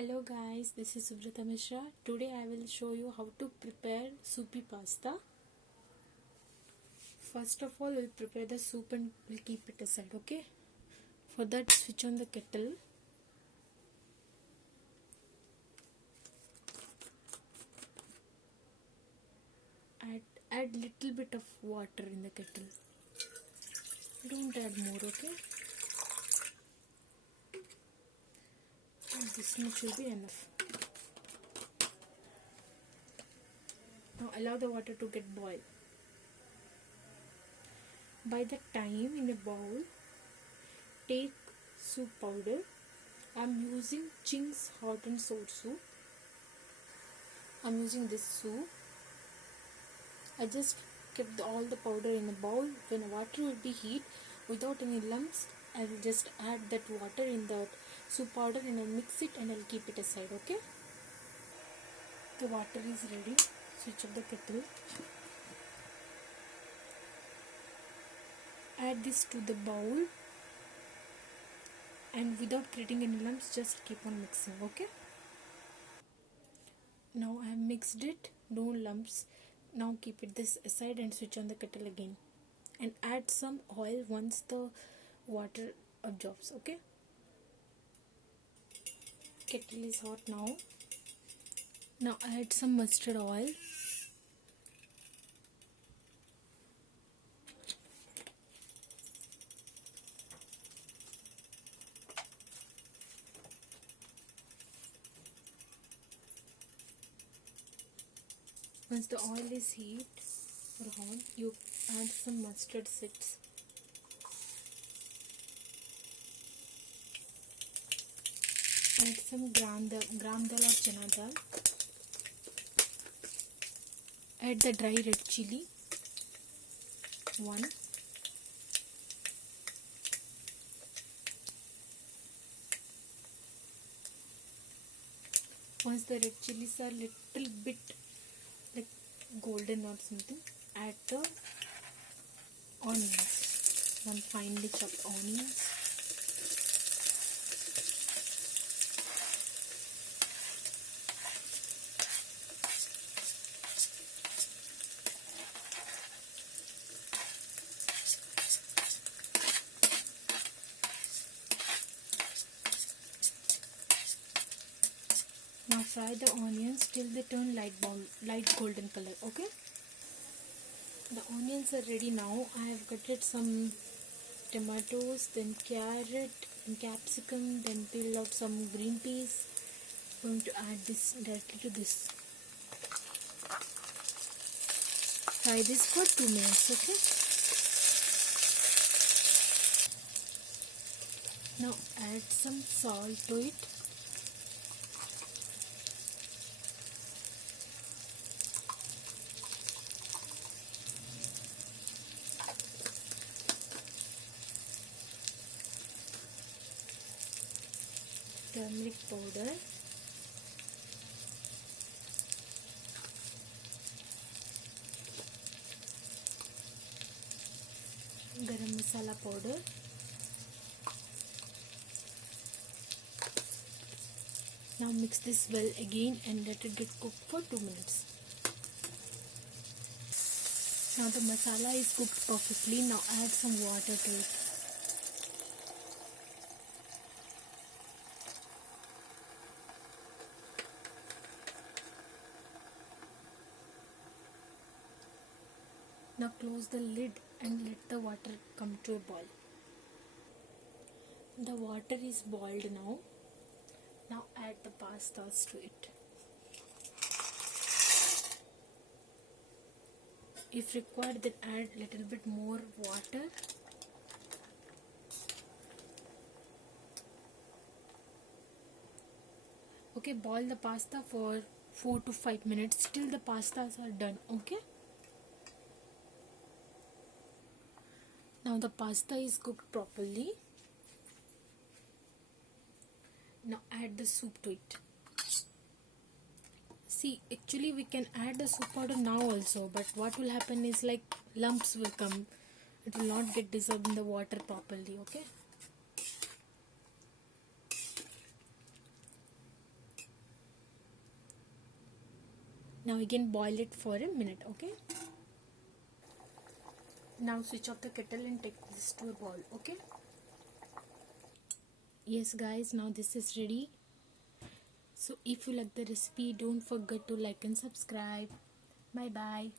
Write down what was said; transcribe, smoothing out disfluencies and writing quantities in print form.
Hello guys, this is Subrata Mishra. Today I will show you how to prepare soupy pasta. First of all, we'll prepare the soup and we'll keep it aside, okay? For that, switch on the kettle. Add little bit of water in the kettle. Don't add more, okay? And this much will be enough. Now allow the water to get boiled. By the time in a bowl, take soup powder. I'm using Ching's hot and sour soup. I'm using this soup. I just kept all the powder in a bowl. When water will be heat, without any lumps, I will just add that water in the soup powder and I'll mix it and I'll keep it aside, okay? The water is ready. Switch off the kettle. Add this to the bowl and without creating any lumps, just keep on mixing, okay? Now I have mixed it, no lumps. Now keep it this aside and switch on the kettle again and add some oil once the water absorbs, okay? Kettle is hot now. Now add some mustard oil. Once the oil is heat or hot, you add some mustard seeds. Add some gram dal or chana dal. Add the dry red chili. 1. Once the red chilies are little bit like golden or something, add the onions. 1 finely chopped onions. Now fry the onions till they turn light golden color, okay? The onions are ready now. I have cutted some tomatoes, then carrot, then capsicum, then peel out some green peas. Going to add this directly to this. Fry this for 2 minutes, okay? Now add some salt to it. Turmeric powder, garam masala powder, now mix this well again and let it get cooked for 2 minutes. Now the masala is cooked perfectly. Now add some water to it. Now close the lid and let the water come to a boil. The water is boiled now. Now add the pastas to it. If required, then add little bit more water. Okay, boil the pasta for 4 to 5 minutes till the pastas are done, okay? Now the pasta is cooked properly. Now add the soup to it. See, actually we can add the soup powder now also, but what will happen is like lumps will come. It will not get dissolved in the water properly, okay? Now again boil it for a minute. Okay, now switch off the kettle and take this to a bowl. Okay, yes guys, now this is ready. So if you like the recipe, don't forget to like and subscribe. Bye bye.